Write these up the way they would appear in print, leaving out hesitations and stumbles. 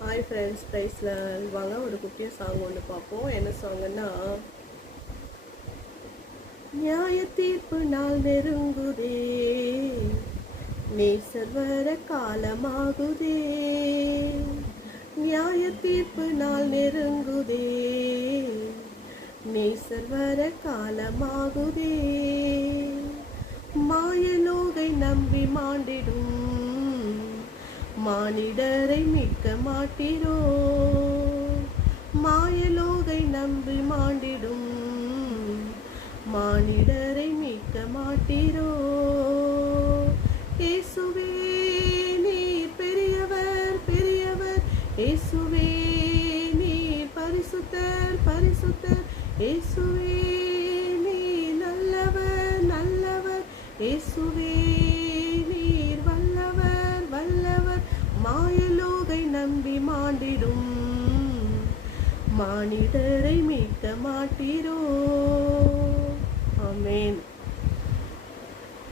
Hi friends, ப்ரைஸில் வாங்க ஒரு குட்டிய சாங் ஒன்று பார்ப்போம். என்ன சாங்குன்னா, நியாய தீர்ப்பு நாள் நெருங்குதே, நேசர் வர காலமாகுதே. நியாய தீர்ப்பு நாள் நெருங்குதே, நேசர் வர காலமாகுதே. மாயலோகை நம்பி மாண்டிடும் மானிடரை மீட்க மாட்டீரோ. மாயலோகை நம்பி மாண்டிடும் மானிடரை மீட்க மாட்டீரோ. இயேசுவே நீர் பெரியவர் பெரியவர், இயேசுவே நீர் பரிசுத்தர் பரிசுத்தர், இயேசுவே நீர் நல்லவர் நல்லவர், இயேசுவே நீர் வல்லவர் வல்லவர். மாயலோகை நம்பி மாண்டிடும் மானிடரை மீட்க மாட்டீரோ. ஆமேன்.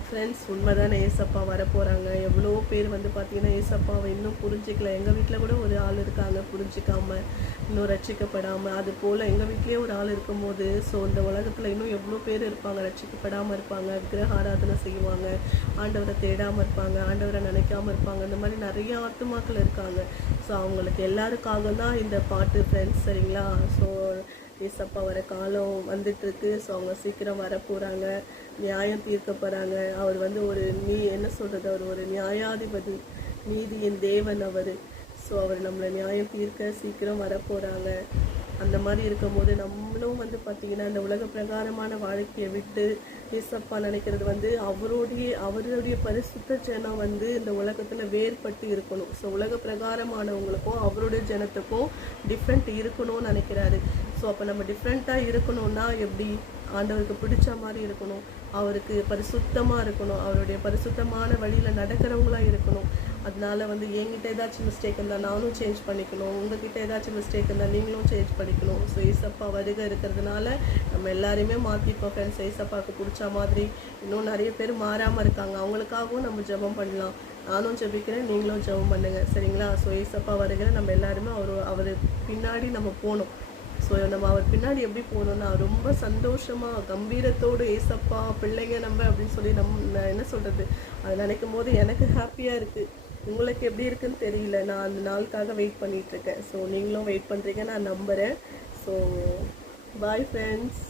ஃப்ரெண்ட்ஸ், உண்மைதானே, ஏசப்பா வரப்போகிறாங்க. எவ்வளோ பேர் பார்த்தீங்கன்னா ஏசப்பாவை இன்னும் புரிஞ்சிக்கல. எங்கள் வீட்டில் கூட ஒரு ஆள் இருக்காங்க புரிஞ்சிக்காம, இன்னும் ரட்சிக்கப்படாமல். அது போல் எங்கள் வீட்லேயே ஒரு ஆள் இருக்கும்போது, ஸோ இந்த உலகத்தில் இன்னும் எவ்வளோ பேர் இருப்பாங்க ரட்சிக்கப்படாமல் இருப்பாங்க, விக்கிரக ஆராதனை செய்வாங்க, ஆண்டவரை தேடாமல் இருப்பாங்க, ஆண்டவரை நினைக்காமல் இருப்பாங்க. இந்த மாதிரி நிறைய ஆத்துமாக்கள் இருக்காங்க. ஸோ அவங்களுக்கு எல்லாருக்காக தான் இந்த பாட்டு ஃப்ரெண்ட்ஸ், சரிங்களா? ஸோ ஏசப்பா வர காலம் வந்துட்டுருக்கு. ஸோ அவங்க சீக்கிரம் வர போகிறாங்க, நியாயம் தீர்க்க போகிறாங்க. அவர் ஒரு என்ன சொல்கிறது, அவர் ஒரு நியாயாதிபதி, நீதியின் தேவன் அவர். ஸோ அவர் நம்மளை நியாயம் தீர்க்க சீக்கிரம் வர போகிறாங்க. அந்த மாதிரி இருக்கும்போது நம்மளும் பார்த்திங்கன்னா இந்த உலக பிரகாரமான வாழ்க்கையை விட்டு ஏசப்பா நினைக்கிறது அவருடைய பரிசுத்த ஜனம் இந்த உலகத்தில் வேறுபட்டு இருக்கணும். ஸோ உலக பிரகாரமானவங்களுக்கும் அவருடைய ஜனத்துக்கும் டிஃப்ரெண்ட் இருக்கணும்னு நினைக்கிறாரு. ஸோ அப்போ நம்ம டிஃப்ரெண்ட்டாக இருக்கணும்னா எப்படி? ஆண்டவருக்கு பிடிச்ச மாதிரி இருக்கணும், அவருக்கு பரிசுத்தமாக இருக்கணும், அவருடைய பரிசுத்தமான வழியில் நடக்கிறவங்களாக இருக்கணும். அதனால என்கிட்ட ஏதாச்சும் மிஸ்டேக் இருந்தால் நானும் சேஞ்ச் பண்ணிக்கணும், உங்ககிட்ட ஏதாச்சும் மிஸ்டேக் இருந்தால் நீங்களும் சேஞ்ச் பண்ணிக்கணும். ஸோ ஏசப்பா வருக இருக்கிறதுனால நம்ம எல்லாரையுமே மாற்றிப்போம் ஃப்ரெண்ட்ஸ், ஏசப்பாவுக்கு பிடிச்ச மாதிரி. இன்னும் நிறைய பேர் மாறாமல் இருக்காங்க, அவங்களுக்காகவும் நம்ம ஜெபம் பண்ணலாம். நானும் ஜெபிக்கிறேன், நீங்களும் ஜெபம் பண்ணுங்கள், சரிங்களா? ஸோ ஏசப்பா வருகிற நம்ம எல்லாருமே அவர் பின்னாடி நம்ம போகணும். ஸோ நம்ம அவர் பின்னாடி எப்படி போகணுன்னா ரொம்ப சந்தோஷமாக கம்பீரத்தோடு ஏசப்பா பிள்ளைங்க நம்ம அப்படின்னு சொல்லி என்ன சொல்கிறது, அதை நினைக்கும் போது எனக்கு ஹாப்பியாக இருக்குது. உங்களுக்கு எப்படி இருக்குன்னு தெரியல, நான் அந்த நாளுக்காக வெயிட் பண்ணிகிட்ருக்கேன். ஸோ நீங்களும் வெயிட் பண்ணுறீங்க நான் நம்புகிறேன். So bye friends.